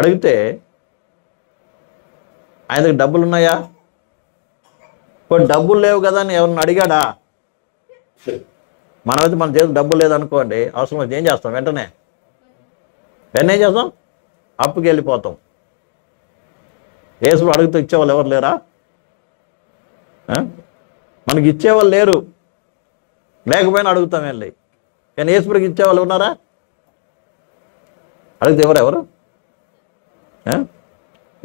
అడిగితే ఆయన దగ్గర డబ్బులు ఉన్నాయా? ఇప్పుడు డబ్బులు లేవు కదా అని ఎవరిని అడిగాడా? మనమైతే మన చేతిలో డబ్బులు లేదనుకోండి, అవసరం వచ్చి ఏం చేస్తాం? వెంటనే ఏం చేస్తాం? అప్పుకి వెళ్ళిపోతాం. యేసుడు అడుగుతూ ఇచ్చేవాళ్ళు ఎవరు లేరా? మనకి ఇచ్చేవాళ్ళు లేరు, లేకపోయినా అడుగుతాం వెళ్ళి. కానీ యేసుడికి ఇచ్చేవాళ్ళు ఉన్నారా? అడిగితే ఎవరెవరు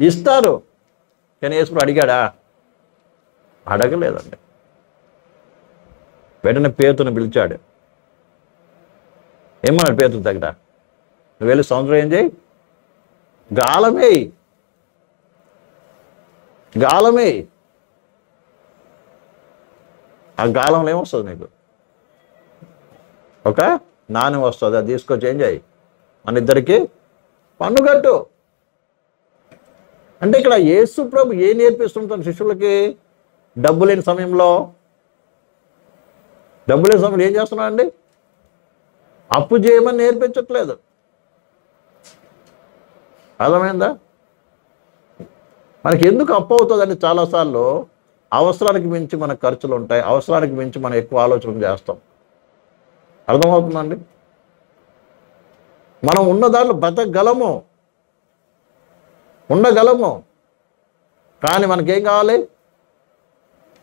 ఇస్తారు. కానీ యేసుడు అడిగాడా? అడగలేదండి. వెంటనే పేతుని పిలిచాడు. ఏమన్నాడు పేతుని దగ్గర? నువ్వు వెళ్ళి సముద్రం ఏం చేయి? గాలమేయి. ఆ గాలంలో ఏమొస్తుంది నీకు? ఒక నాణ్యం వస్తుంది. అది తీసుకొచ్చి ఏం చేయి? మన ఇద్దరికి పన్ను కట్టు. అంటే ఇక్కడ యేసు ప్రభు ఏం నేర్పిస్తుంటాను శిష్యులకి? డబ్బు లేని సమయంలో ఏం చేస్తున్నాడు అండి? అప్పు చేయమని నేర్పించట్లేదు. అర్థమైందా? మనకి ఎందుకు అప్పు అవుతుందండి? చాలాసార్లు అవసరానికి మించి మన ఖర్చులు ఉంటాయి, అవసరానికి మించి మనం ఎక్కువ ఆలోచన చేస్తాం. అర్థమవుతుందండి? మనం ఉన్న దాంట్లో బతకగలము, ఉండగలము. కానీ మనకేం కావాలి?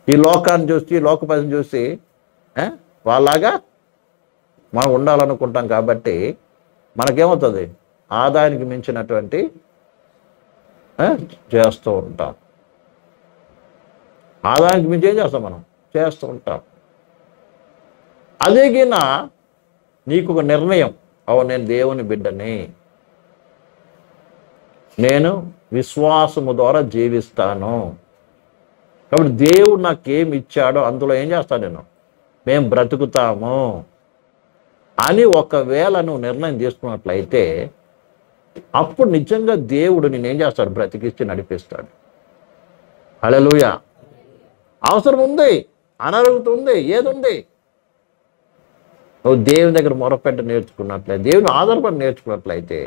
ఈ లోకాన్ని చూసి, లోకపదిని చూసి వాళ్ళలాగా మనం ఉండాలనుకుంటాం. కాబట్టి మనకేమవుతుంది? ఆదాయానికి మించినటువంటి చేస్తూ ఉంటాం. ఆదాయానికి మించి ఏం చేస్తాం? మనం చేస్తూ ఉంటాం. అదే గిన నీకు ఒక నిర్ణయం, నేను దేవుని బిడ్డని, నేను విశ్వాసము ద్వారా జీవిస్తాను, కాబట్టి దేవుడు నాకేమి ఇచ్చాడో అందులో ఏం చేస్తాను మేము బ్రతుకుతాము అని ఒకవేళ నువ్వు నిర్ణయం తీసుకున్నట్లయితే అప్పుడు నిజంగా దేవుడు నేనేం చేస్తాడు? బ్రతికిచ్చి నడిపిస్తాడు. హల్లెలూయా. అవసరం ఉంది, అనారోగ్యం ఉంది, ఏది ఉంది, నువ్వు దేవుని దగ్గర మొరపెట్ట నేర్చుకున్నట్లయితే, దేవుని ఆధారపడి నేర్చుకున్నట్లయితే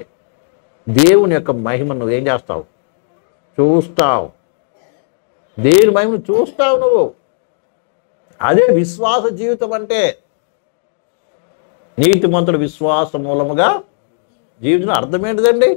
దేవుని యొక్క మహిమను నువ్వేం చేస్తావు? చూస్తావు. దేవుని మహిమను చూస్తావు నువ్వు. అదే విశ్వాస జీవితం అంటే. నీతిమంతుడు విశ్వాస మూలముగా జీవితం అర్థం ఏంటిదండి?